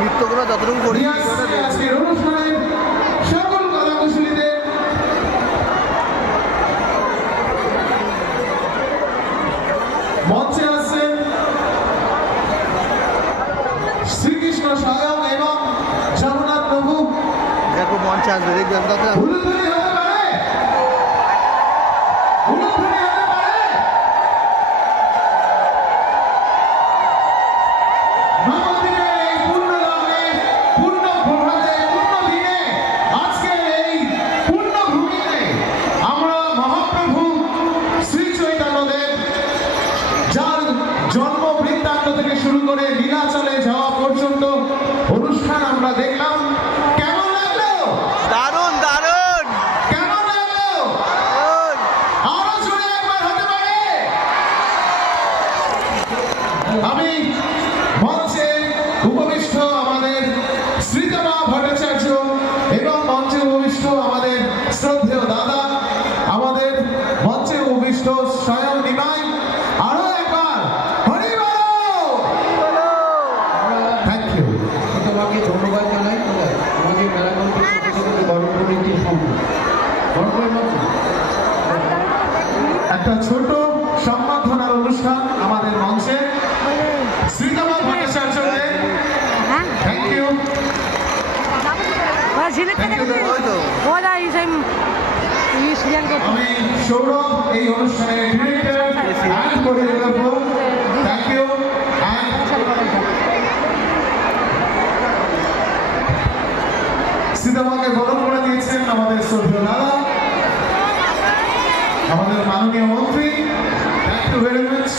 নৃত্যগুলো যতটুকু করি সকল কলাকুশলীদের মঞ্চে আসছেন শ্রীকৃষ্ণ স্বয়ং এবং জগন্নাথ প্রভু। দেখো মঞ্চে আসবে দেখবেন দাদা জন্ম বৃত্তান্ত থেকে শুরু করে লীলাচলে যাওয়া পর্যন্ত অনুষ্ঠান আমরা দেখলাম। কেমন লাগলো? দারুণ দারুণ। কেমন লাগলো? আরো জোরে একবার হতে পারে? আমি মঞ্চে উপবিষ্ট আমাদের শ্রীতমা ভট্টাচার্য এবং মঞ্চে উপবিষ্ট আমাদের শ্রদ্ধেয় দাদা, আমাদের মঞ্চে উপবিষ্ট স্বয়ং নিমাই, আরো একবার হরি বল। Thank you. তোমাকে ধন্যবাদ জানাই। আমাদের মেলা কমিটির গর্বপূর্ণ একটি সম্মান। একটা ছোট সম্বর্ধনার অনুষ্ঠান আমাদের মঞ্চে শ্রীতমা ভট্টাচার্যদের। Thank you. আমি সৌরভ এই অনুষ্ঠানের director and choreographer. Thank you. শ্রীতমাকে বরণ করে দিয়েছেন আমাদের শ্রদ্ধেয় দাদা, আমাদের মাননীয় মন্ত্রী। Thank you very much.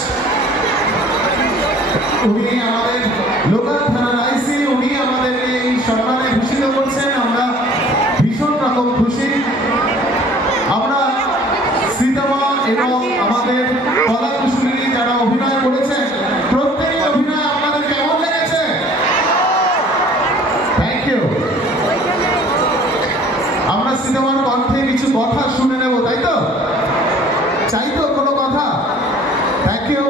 উনি আমাদের লোকাল থানার আইসি, উনি আমাদের এই সম্মানে ভূষিত করছেন। আমরা ভীষণ রকম খুশি। আমরা শ্রীতমা এবং আমাদের কলাকুশলী যারা অভিনয় করেছেন, প্রত্যেক অভিনয় আপনাদের কেমন লেগেছে? Thank you. আমরা শ্রীতমার কণ্ঠে কিছু কথা শুনে নেব, তাই তো? চাই তো কোনো কথা? Thank you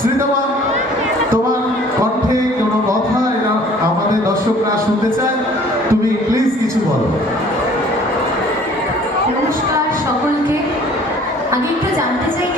Sreetama. তোমার কণ্ঠে কোনো কথা এরা আমাদের দর্শকরা শুনতে চায়, তুমি প্লিজ কিছু বলো। নমস্কার সকলকে। আগে একটু জানতে চাই